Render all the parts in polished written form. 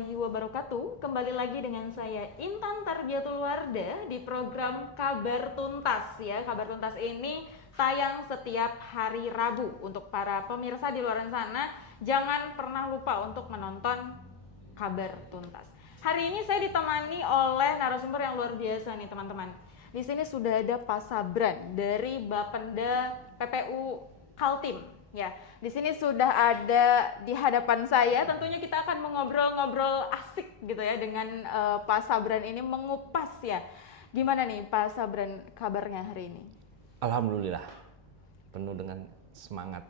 warahmatullahi wabarakatuh. Kembali lagi dengan saya Intan Tarbiyatul Wardah di program Kabar Tuntas ya. Kabar Tuntas ini tayang setiap hari Rabu. Untuk para pemirsa di luar sana, jangan pernah lupa untuk menonton Kabar Tuntas. Hari ini saya ditemani oleh narasumber yang luar biasa nih teman-teman. Di sini sudah ada Pak Sabran dari Bapenda PPU Kaltim. Ya, di sini sudah ada di hadapan saya. Tentunya kita akan mengobrol-ngobrol asik gitu ya dengan Pak Sabran ini, mengupas ya. Gimana nih Pak Sabran kabarnya hari ini? Alhamdulillah, penuh dengan semangat.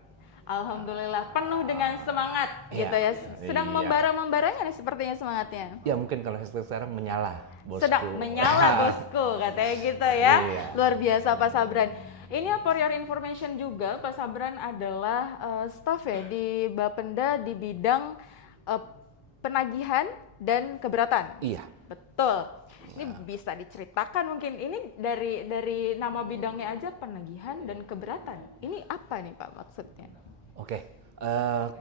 Alhamdulillah penuh dengan semangat gitu ya. Sedang iya. membara-membara nih sepertinya semangatnya. Ya mungkin kalau sekarang menyala, bosku. Sedang menyala bosku katanya gitu ya. Iya. Luar biasa Pak Sabran. Ini for your information juga, Pak Sabran adalah staf ya di Bapenda di bidang penagihan dan keberatan. Iya. Betul. Ini bisa diceritakan mungkin, ini dari nama bidangnya aja, penagihan dan keberatan. Ini apa nih Pak maksudnya? Oke,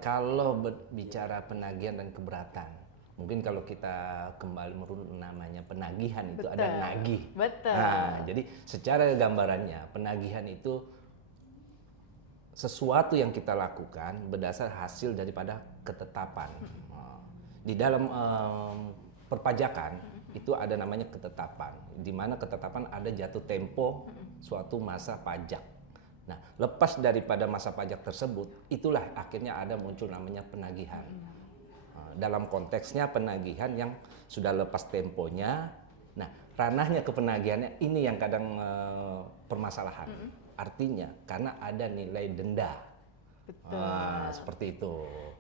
kalau bicara penagihan dan keberatan, mungkin kalau kita kembali merunut namanya penagihan itu Betul. ada nagih. Betul. Nah, jadi secara gambarannya penagihan itu sesuatu yang kita lakukan berdasar hasil daripada ketetapan. Di dalam perpajakan itu ada namanya ketetapan, di mana ketetapan ada jatuh tempo suatu masa pajak. Nah, lepas daripada masa pajak tersebut, itulah akhirnya ada muncul namanya penagihan. Dalam konteksnya penagihan yang sudah lepas temponya. Nah, ranahnya ke penagihannya ini yang kadang permasalahan. Artinya karena ada nilai denda. Betul. Seperti itu.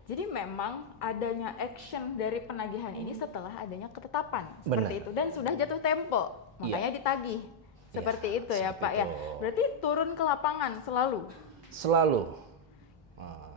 Jadi memang adanya action dari penagihan ini setelah adanya ketetapan seperti Benar. itu, dan sudah jatuh tempo, makanya ditagih. Seperti itu ya seperti Pak ya. itu. Berarti turun ke lapangan selalu. Selalu.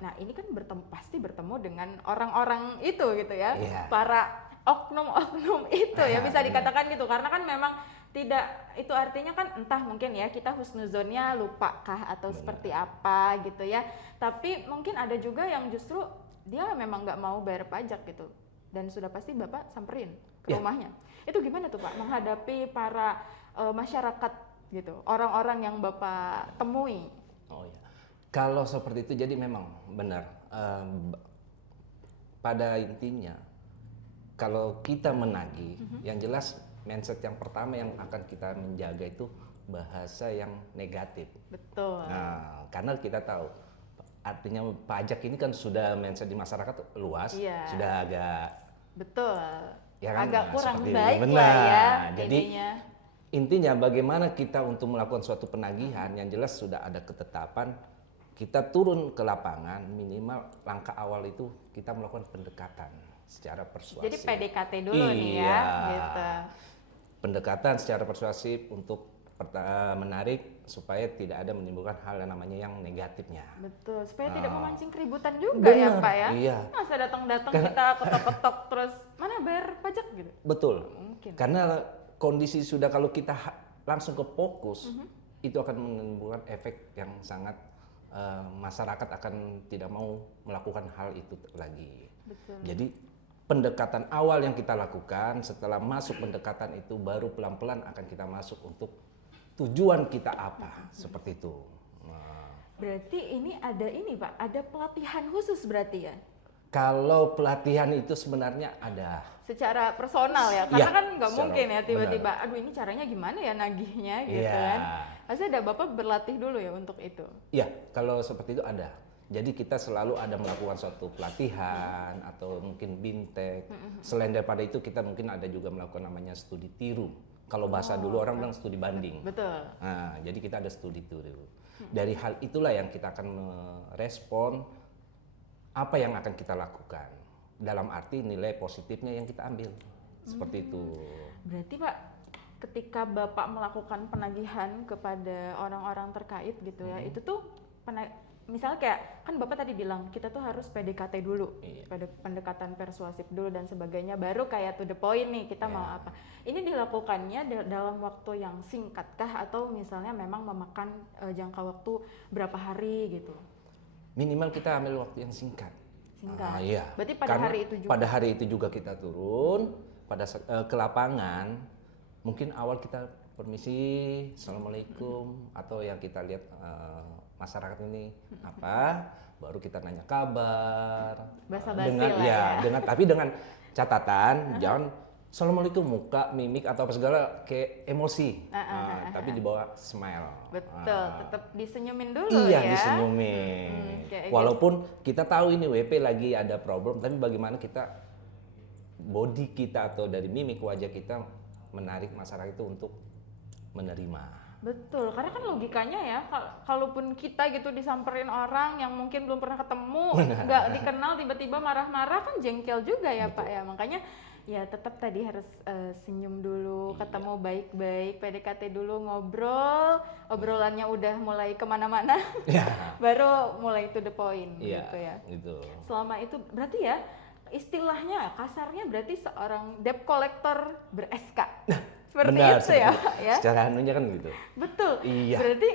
Nah ini kan pasti bertemu dengan orang-orang itu gitu ya, Iya. para oknum-oknum itu ya, bisa dikatakan gitu, karena kan memang tidak, itu artinya kan entah mungkin ya kita husnuzonnya lupakah atau seperti apa gitu ya, tapi mungkin ada juga yang justru dia memang nggak mau bayar pajak gitu, dan sudah pasti Bapak samperin ke rumahnya. Itu gimana tuh Pak menghadapi para masyarakat gitu, orang-orang yang Bapak temui? Oh ya, kalau seperti itu jadi memang benar. Pada intinya, kalau kita menagih, yang jelas mindset yang pertama yang akan kita menjaga itu bahasa yang negatif. Betul. Nah, karena kita tahu, artinya pajak ini kan sudah mindset di masyarakat luas, Iya. sudah agak Betul. ya kan, Agak kurang seperti itu. baik lah Benar. ya. Jadi ininya. intinya bagaimana kita untuk melakukan suatu penagihan yang jelas sudah ada ketetapan, kita turun ke lapangan, minimal langkah awal itu kita melakukan pendekatan secara persuasif. Jadi PDKT dulu nih ya, gitu. Pendekatan secara persuasif untuk menarik supaya tidak ada menimbulkan hal yang namanya yang negatifnya. Betul, supaya tidak memancing keributan juga ya Benar, Pak ya. iya. Masa datang-datang kita ketok-ketok terus mana bayar pajak gitu. Betul. Mungkin. Karena kondisi sudah kalau kita langsung ke fokus, itu akan menimbulkan efek yang sangat masyarakat akan tidak mau melakukan hal itu lagi. Betul. Jadi pendekatan awal yang kita lakukan, setelah masuk pendekatan itu baru pelan-pelan akan kita masuk untuk tujuan kita apa, seperti itu. Berarti ini Pak, ada pelatihan khusus berarti ya? Kalau pelatihan itu sebenarnya ada. Secara personal ya, karena Iya, kan nggak secara mungkin ya tiba-tiba, aduh ini caranya gimana ya nagihnya gitu Iya. kan. Pasti ada Bapak berlatih dulu ya untuk itu. Ya, kalau seperti itu ada. Jadi kita selalu ada melakukan suatu pelatihan atau mungkin bintek. Selain daripada itu kita mungkin ada juga melakukan namanya studi tiru. Kalau bahasa dulu orang bilang studi banding. Betul. Nah, jadi kita ada studi tiru. Dari hal itulah yang kita akan merespon apa yang akan kita lakukan. Dalam arti nilai positifnya yang kita ambil. Seperti itu. Berarti Pak, ketika Bapak melakukan penagihan kepada orang-orang terkait gitu ya, itu tuh misalnya kayak kan Bapak tadi bilang kita tuh harus PDKT dulu, pada pendekatan persuasif dulu dan sebagainya, baru kayak to the point nih kita mau apa. Ini dilakukannya dalam waktu yang singkatkah atau misalnya memang memakan jangka waktu berapa hari gitu? Minimal kita ambil waktu yang singkat. Singkat. Iya. Berarti pada Karena hari itu juga. pada hari itu juga kita turun ke lapangan. Mungkin awal kita permisi, assalamualaikum, atau yang kita lihat masyarakat ini apa, baru kita nanya kabar. Basa-basi dengan lah ya. tapi dengan catatan jangan assalamualaikum muka mimik atau apa segala kayak emosi, tapi dibawa smile. Betul, tetap disenyumin dulu Iya, ya. disenyumin. Kayak Walaupun kita tahu ini WP lagi ada problem, tapi bagaimana kita body kita atau dari mimik wajah kita menarik masyarakat itu untuk menerima. Betul, karena kan logikanya ya, kalaupun kita gitu disamperin orang yang mungkin belum pernah ketemu, nggak dikenal, tiba-tiba marah-marah kan jengkel juga ya. Betul. Pak ya, makanya ya tetap tadi harus senyum dulu, ketemu baik-baik, PDKT dulu, ngobrol, obrolannya udah mulai kemana-mana, baru mulai to the point gitu ya. Gitu. Selama itu berarti ya, istilahnya kasarnya berarti seorang debt collector ber-SK. Seperti benar, itu ya Pak ya? Secara anunya kan gitu. Betul. Iya. Berarti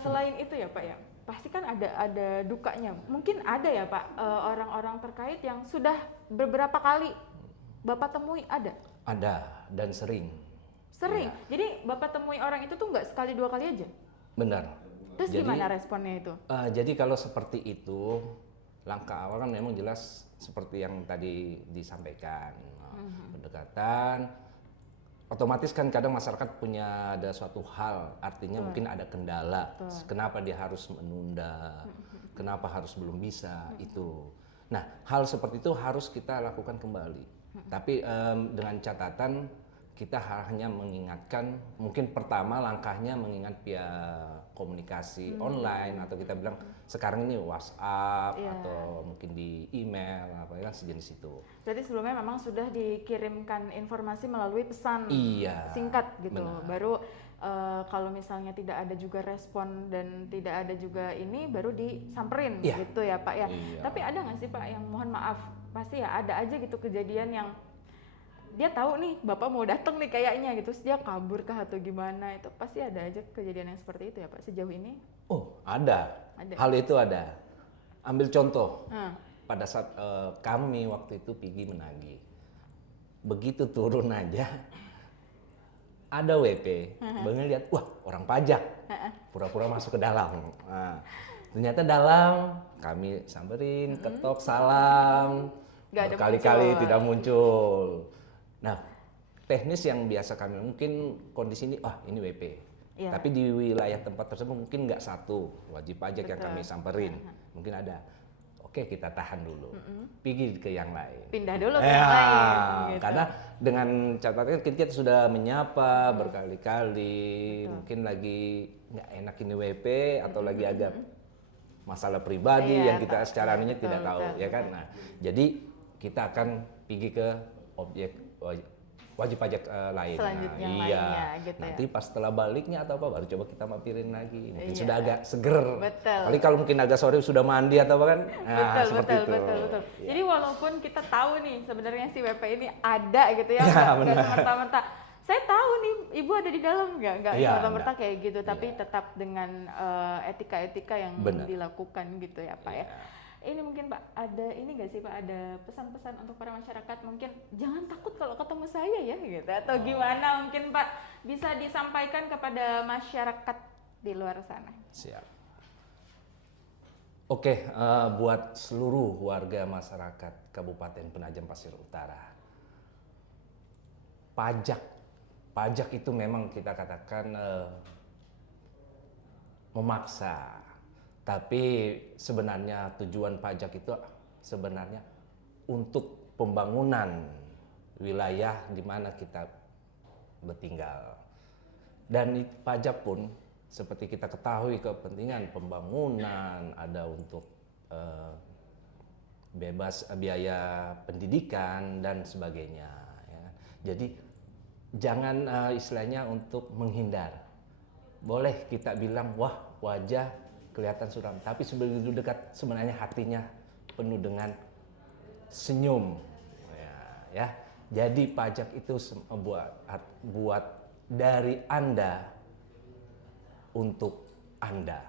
selain itu ya Pak ya, pasti kan ada dukanya. Mungkin ada ya Pak orang-orang terkait yang sudah beberapa kali Bapak temui, ada? Ada dan sering. Sering? Ya. Jadi Bapak temui orang itu tuh nggak sekali dua kali aja? Benar. Terus gimana responnya itu? Jadi kalau seperti itu, langkah awal kan memang jelas seperti yang tadi disampaikan. Pendekatan, otomatis kan kadang masyarakat punya ada suatu hal, artinya mungkin ada kendala. Kenapa dia harus menunda, kenapa harus belum bisa, itu. Nah, hal seperti itu harus kita lakukan kembali. Tapi dengan catatan kita hanya mengingatkan, mungkin pertama langkahnya mengingat via komunikasi online, atau kita bilang sekarang ini WhatsApp atau mungkin di email apa ya sejenis itu. Berarti sebelumnya memang sudah dikirimkan informasi melalui pesan singkat gitu. Benar. Baru kalau misalnya tidak ada juga respon dan tidak ada juga ini, baru disamperin gitu ya Pak ya. Tapi ada nggak sih Pak yang mohon maaf, pasti ya ada aja gitu kejadian yang dia tahu nih Bapak mau datang nih kayaknya gitu, terus dia kabur kah atau gimana, itu pasti ada aja kejadian yang seperti itu ya Pak sejauh ini? Oh ada. Hal itu ada. Ambil contoh, pada saat kami waktu itu pergi menagih, begitu turun aja ada WP, Bang lihat, wah orang pajak, pura-pura masuk ke dalam. Nah, ternyata dalam kami samberin, ketok, salam, berkali-kali tidak muncul. Nah, teknis yang biasa kami mungkin kondisi ini, ini WP. Tapi di wilayah tempat tersebut mungkin nggak satu wajib pajak yang kami samperin, mungkin ada. Oke, kita tahan dulu, pergi ke yang lain. Pindah dulu ke yang lain. Gitu. Karena dengan catatan kita sudah menyapa berkali-kali, mungkin lagi nggak enak ini WP atau lagi ada masalah pribadi yang kita secara anunya tidak tahu, ya kan? Nah, jadi kita akan pergi ke objek wajib pajak lain. Selanjutnya lainnya, gitu nanti pas setelah baliknya atau apa baru coba kita mampirin lagi. Mungkin Iya. sudah agak seger. Betul. Kali kalau mungkin agak sore sudah mandi atau apa kan. Nah, seperti itu. Betul. Ya. Jadi walaupun kita tahu nih sebenarnya si WP ini ada gitu ya, Ya, nggak semerta-merta. Saya tahu nih ibu ada di dalam, nggak Ya, semerta-merta kayak gitu, tapi tetap dengan etika-etika yang Benar. dilakukan gitu ya Pak ya. Ini mungkin Pak, ada ini nggak sih Pak, ada pesan-pesan untuk para masyarakat, mungkin jangan takut kalau ketemu saya ya gitu, atau gimana mungkin Pak bisa disampaikan kepada masyarakat di luar sana. Siap. Oke, buat seluruh warga masyarakat Kabupaten Penajam Pasir Utara, pajak itu memang kita katakan memaksa. Tapi sebenarnya tujuan pajak itu sebenarnya untuk pembangunan wilayah di mana kita bertinggal. Dan pajak pun seperti kita ketahui kepentingan pembangunan, ada untuk bebas biaya pendidikan dan sebagainya. Ya. Jadi jangan istilahnya untuk menghindar. Boleh kita bilang, wah wajah kelihatan suram, tapi sebegitu dekat sebenarnya hatinya penuh dengan senyum. Ya. Jadi pajak itu buat dari Anda untuk Anda.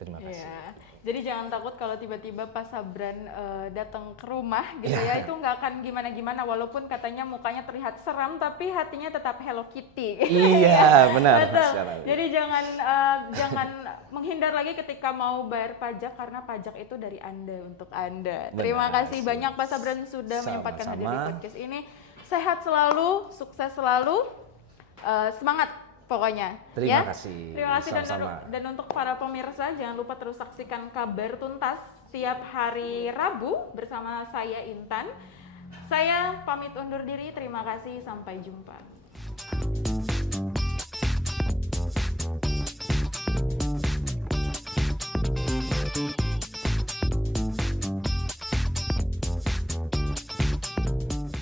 Terima kasih. Iya. Jadi jangan takut kalau tiba-tiba Pak Sabran datang ke rumah gitu Iya. ya, itu nggak akan gimana-gimana walaupun katanya mukanya terlihat seram tapi hatinya tetap Hello Kitty. Iya, benar. Betul. Sekarang. Jadi jangan menghindar lagi ketika mau bayar pajak karena pajak itu dari Anda untuk Anda. Terima Benar. kasih banyak Pak Sabran sudah menyempatkan hadir di Sama-sama. podcast ini. Sehat selalu, sukses selalu, semangat pokoknya. Terima kasih. Terima kasih Sama-sama. dan untuk para pemirsa jangan lupa terus saksikan Kabar Tuntas setiap hari Rabu bersama saya Intan. Saya pamit undur diri. Terima kasih, sampai jumpa.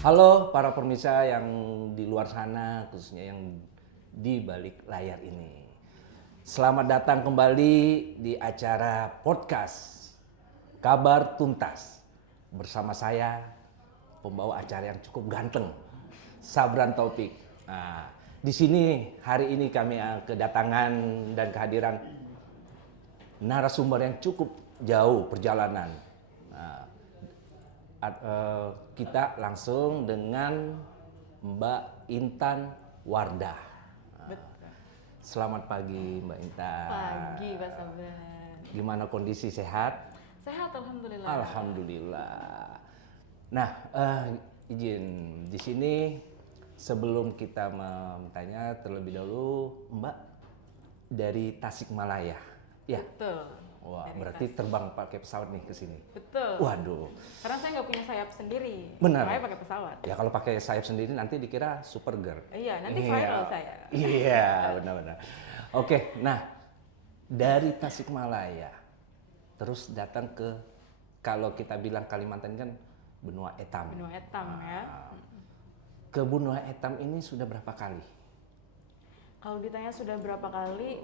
Halo para pemirsa yang di luar sana, khususnya yang di balik layar ini. Selamat datang kembali di acara podcast Kabar Tuntas bersama saya, pembawa acara yang cukup ganteng, Sabran Taufik. Nah, di sini hari ini kami kedatangan dan kehadiran narasumber yang cukup jauh perjalanan. Nah, kita langsung dengan Mbak Intan Wardah. Selamat pagi Mbak Intan. Pagi Pak Sabran. Gimana kondisi, sehat? Sehat alhamdulillah. Alhamdulillah. Nah, izin di sini sebelum kita bertanya terlebih dahulu, Mbak dari Tasikmalaya. Ya. Betul. Wah, Dari berarti terbang pakai pesawat nih ke sini. Betul. Waduh. Karena saya nggak punya sayap sendiri. Benar. Makanya pakai pesawat. Ya kalau pakai sayap sendiri nanti dikira Supergirl. Iya, nanti Iya. viral saya. Iya, benar-benar. Oke, nah dari Tasikmalaya terus datang ke, kalau kita bilang Kalimantan kan benua Etam. Benua Etam ya. Ke benua Etam ini sudah berapa kali? Kalau ditanya sudah berapa kali,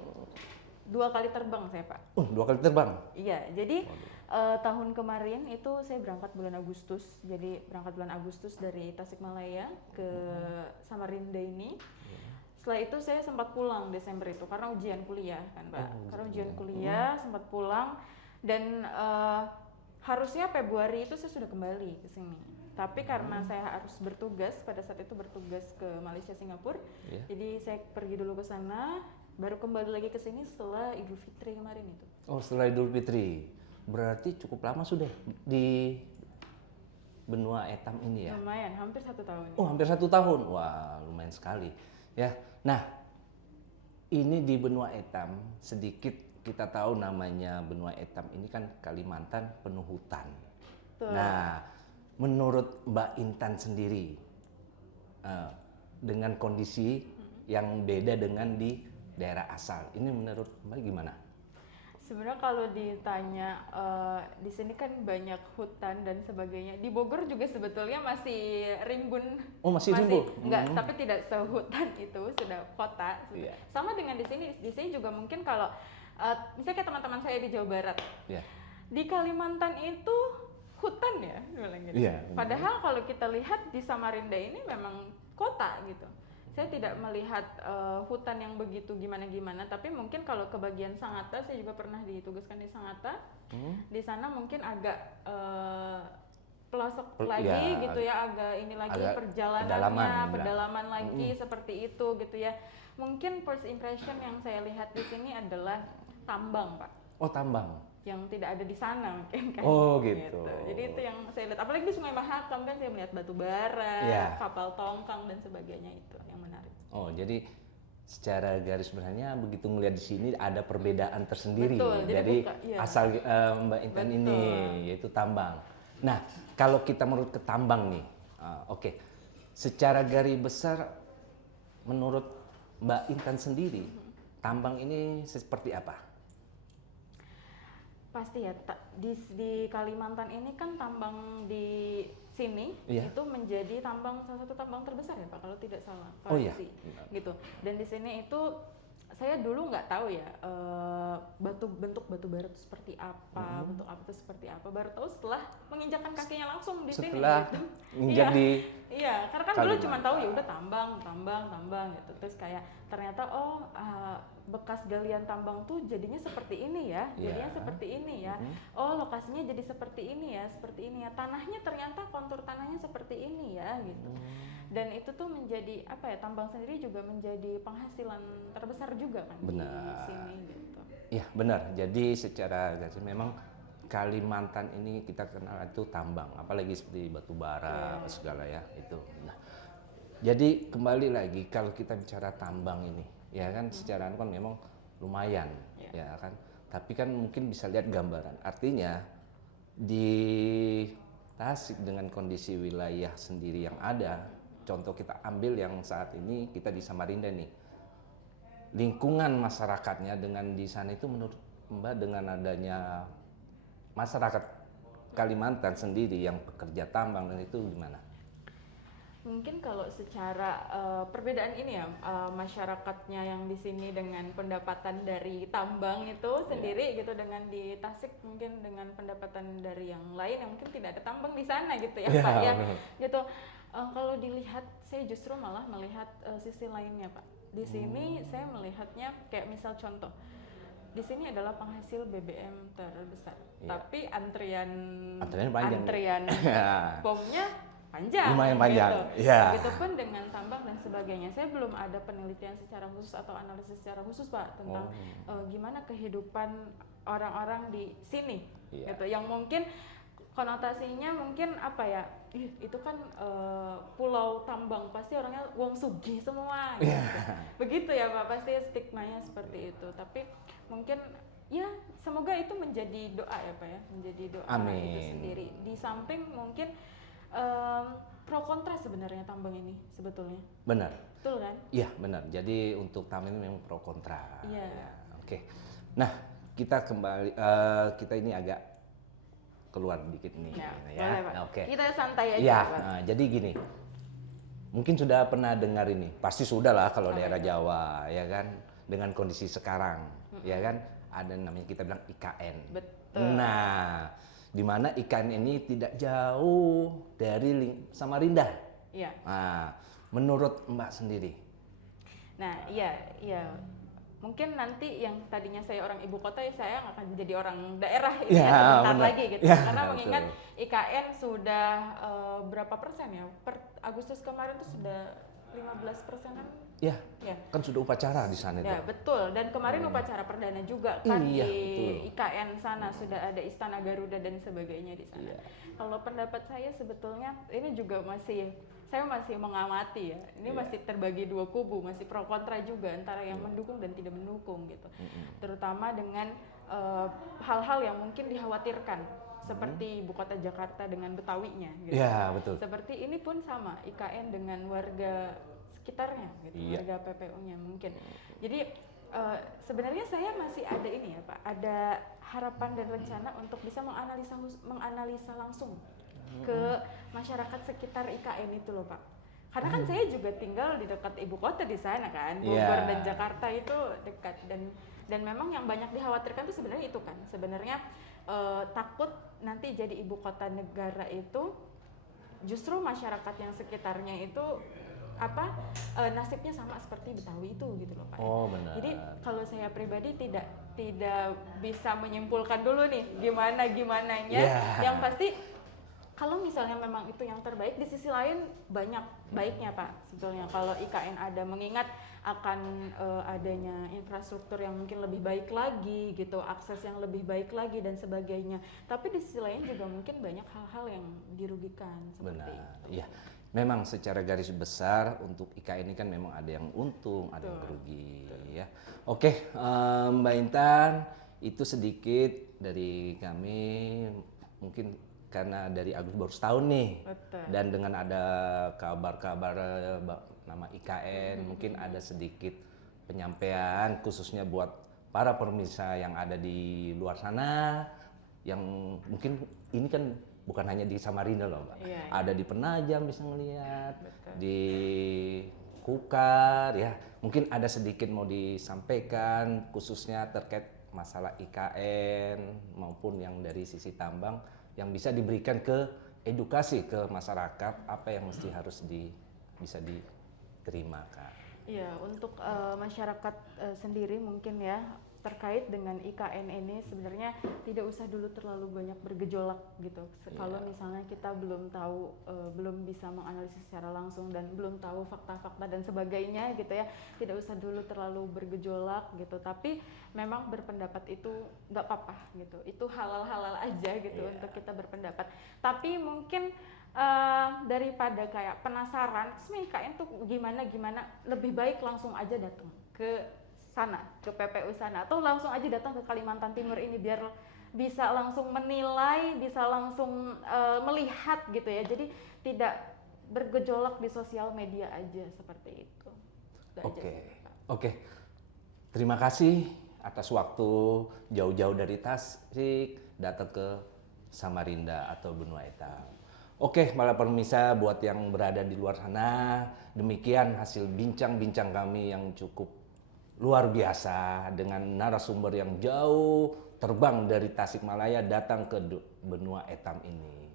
2 kali terbang saya Pak. 2 kali terbang. Iya, jadi tahun kemarin itu saya berangkat bulan Agustus. Jadi berangkat bulan Agustus dari Tasikmalaya ke Samarinda ini. Setelah itu saya sempat pulang Desember itu karena ujian kuliah kan Pak. Karena ujian kuliah sempat pulang dan harusnya Februari itu saya sudah kembali ke sini. Tapi karena saya harus bertugas, pada saat itu bertugas ke Malaysia, Singapura. Jadi saya pergi dulu ke sana, baru kembali lagi ke sini setelah Idul Fitri kemarin itu. Oh, setelah Idul Fitri. Berarti cukup lama sudah di benua Etam ini ya? Lumayan, hampir 1 tahun. Oh, hampir 1 tahun. Wah, lumayan sekali. Ya. Nah, ini di benua Etam, sedikit kita tahu namanya benua Etam ini kan Kalimantan penuh hutan. Betul. Nah, menurut Mbak Intan sendiri, dengan kondisi yang beda dengan di daerah asal, ini menurut Mbak gimana? Sebenarnya kalau ditanya di sini kan banyak hutan dan sebagainya. Di Bogor juga sebetulnya masih rimbun. Oh, masih rimbun? Enggak, tapi tidak sehutan itu, sudah kota. Iya. Sama dengan di sini juga mungkin kalau misalnya kayak teman-teman saya di Jawa Barat. Iya. Di Kalimantan itu hutan ya, bilang gitu. Iya. Padahal kalau kita lihat di Samarinda ini memang kota gitu. Saya tidak melihat hutan yang begitu gimana-gimana, tapi mungkin kalau ke bagian Sangatta, saya juga pernah ditugaskan di Sangatta. Di sana mungkin agak pelosok lagi ya, gitu ya, agak ini lagi agak perjalanannya, pedalaman pedalaman lagi seperti itu gitu ya. Mungkin first impression yang saya lihat di sini adalah tambang, Pak. Oh, tambang. Yang tidak ada di sana mungkin kan. Oh, gitu. Jadi itu yang saya lihat. Apalagi di Sungai Mahakam kan saya melihat batu bara, Iya. kapal tongkang dan sebagainya, itu yang menarik. Oh, jadi secara garis besarnya begitu melihat di sini ada perbedaan tersendiri. Betul, jadi dari iya. asal Mbak Intan Betul. ini, yaitu tambang. Nah, kalau kita menurut ke tambang nih, oke. Secara garis besar menurut Mbak Intan sendiri, tambang ini seperti apa? Pasti ya, di Kalimantan ini kan tambang di sini itu menjadi salah satu tambang terbesar ya Pak, kalau tidak salah. Oh iya. Gitu. Dan di sini itu saya dulu nggak tahu ya bentuk batu bara itu seperti apa, bentuk apa itu seperti apa. Baru tahu setelah menginjakkan kakinya langsung di sini. Setelah gitu. menginjak di Iya, karena kan dulu cuma tahu ya udah tambang gitu. Terus kayak ternyata bekas galian tambang tuh jadinya seperti ini ya, jadinya seperti ini ya. Oh, lokasinya jadi seperti ini ya, seperti ini ya. Tanahnya ternyata kontur tanahnya seperti ini ya gitu. Dan itu tuh menjadi apa ya, tambang sendiri juga menjadi penghasilan terbesar juga kan di sini gitu. Iya benar. Jadi secara garis memang Kalimantan ini kita kenal itu tambang, apalagi seperti batu bara segala ya itu. Nah, jadi kembali lagi kalau kita bicara tambang ini, ya kan secara kan memang lumayan, ya kan. Tapi kan mungkin bisa lihat gambaran. Artinya di Tasik dengan kondisi wilayah sendiri yang ada, contoh kita ambil yang saat ini kita di Samarinda nih, lingkungan masyarakatnya dengan di sana itu menurut Mbak dengan adanya masyarakat Kalimantan sendiri yang pekerja tambang dan itu gimana? Mungkin kalau secara perbedaan ini ya, masyarakatnya yang di sini dengan pendapatan dari tambang itu sendiri gitu, dengan di Tasik mungkin dengan pendapatan dari yang lain yang mungkin tidak ada tambang di sana gitu ya Pak ya. Gitu. Kalau dilihat saya justru malah melihat sisi lainnya Pak. Di sini saya melihatnya kayak misal contoh, di sini adalah penghasil BBM terbesar, tapi antrian pomnya panjang, lumayan panjang. Gitu. Begitupun dengan tambang dan sebagainya. Saya belum ada penelitian secara khusus atau analisis secara khusus Pak tentang gimana kehidupan orang-orang di sini, gitu. Yang mungkin konotasinya mungkin apa ya? Itu kan pulau tambang, pasti orangnya wong sugih semua. Gitu. Begitu ya Pak, pasti stigmanya seperti itu. Tapi mungkin ya semoga itu menjadi doa ya Pak ya, menjadi doa itu sendiri. Di samping mungkin pro kontra sebenarnya tambang ini sebetulnya. Benar. Betul kan? Iya benar. Jadi untuk tambang ini memang pro kontra. Iya. Ya, oke. Nah kita kembali, kita ini agak keluar dikit nih. Ya. Oke. Kita santai aja. Iya. Jadi gini. Mungkin sudah pernah dengar ini. Pasti sudah lah kalau daerah Jawa, ya kan. Dengan kondisi sekarang, ya kan. Ada namanya kita bilang IKN. Betul. Nah, di mana IKN ini tidak jauh dari Samarinda. Iya. Nah, menurut Mbak sendiri. Nah, iya. Mungkin nanti yang tadinya saya orang ibu kota, saya akan jadi orang daerah ini sebentar lagi gitu. Karena mengingat IKN sudah berapa persen ya? Per Agustus kemarin tuh sudah 15%-an. Ya, kan sudah upacara di sana. Ya, betul. Dan kemarin upacara perdana juga kan di IKN sana, sudah ada Istana Garuda dan sebagainya di sana. Kalau pendapat saya sebetulnya ini juga saya masih mengamati ya. Ini masih terbagi dua kubu, masih pro kontra juga antara yang mendukung dan tidak mendukung gitu. Terutama dengan hal-hal yang mungkin dikhawatirkan. Seperti ibu kota Jakarta dengan Betawinya gitu. Ya, betul. Seperti ini pun sama, IKN dengan warga sekitarnya gitu, warga PPU-nya mungkin. Jadi sebenarnya saya masih ada ini ya Pak, ada harapan dan rencana untuk bisa menganalisa langsung ke masyarakat sekitar IKN itu loh Pak. Karena kan saya juga tinggal di dekat ibu kota di sana kan, Bogor dan Jakarta itu dekat, dan memang yang banyak dikhawatirkan itu sebenarnya itu kan, sebenarnya takut nanti jadi ibu kota negara itu justru masyarakat yang sekitarnya itu nasibnya sama seperti Betawi itu gitu loh Pak. Benar. Jadi kalau saya pribadi tidak bisa menyimpulkan dulu nih gimananya. Yang pasti kalau misalnya memang itu yang terbaik, di sisi lain banyak baiknya Pak sebetulnya kalau IKN ada, mengingat akan adanya infrastruktur yang mungkin lebih baik lagi gitu, akses yang lebih baik lagi dan sebagainya. Tapi di sisi lain juga mungkin banyak hal-hal yang dirugikan seperti itu. Iya. Memang secara garis besar untuk IKN ini kan memang ada yang untung, ada yang rugi ya. Oke, Mbak Intan, itu sedikit dari kami, mungkin karena dari Agus baru setahun nih. Betul. Dan dengan ada kabar-kabar nama IKN, mungkin ada sedikit penyampaian khususnya buat para pemirsa yang ada di luar sana, yang mungkin ini kan bukan hanya di Samarinda loh Mbak, ada di Penajam bisa ngelihat, di Kukar ya, mungkin ada sedikit mau disampaikan khususnya terkait masalah IKN maupun yang dari sisi tambang yang bisa diberikan ke edukasi ke masyarakat, apa yang mesti harus bisa diterima Kak. Iya, untuk masyarakat sendiri mungkin ya terkait dengan IKN ini sebenarnya tidak usah dulu terlalu banyak bergejolak gitu. Kalau misalnya kita belum tahu, belum bisa menganalisis secara langsung dan belum tahu fakta-fakta dan sebagainya gitu ya, tidak usah dulu terlalu bergejolak gitu. Tapi memang berpendapat itu nggak apa-apa gitu. Itu halal-halal aja gitu untuk kita berpendapat. Tapi mungkin daripada kayak penasaran, sebenarnya IKN tuh gimana, lebih baik langsung aja datang ke sana, ke PPU sana, atau langsung aja datang ke Kalimantan Timur ini biar bisa langsung menilai, bisa langsung melihat gitu ya. Jadi tidak bergejolak di sosial media aja seperti itu. Oke. Terima kasih atas waktu jauh-jauh dari Tasik datang ke Samarinda atau Benua Etam. Oke, para pemirsa buat yang berada di luar sana, demikian hasil bincang-bincang kami yang cukup luar biasa dengan narasumber yang jauh terbang dari Tasikmalaya datang ke Benua Etam ini.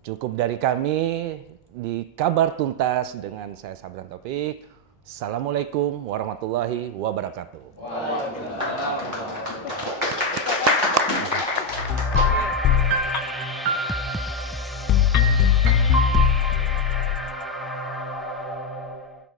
Cukup dari kami di Kabar Tuntas dengan saya Sabran Taufik. Assalamualaikum warahmatullahi wabarakatuh.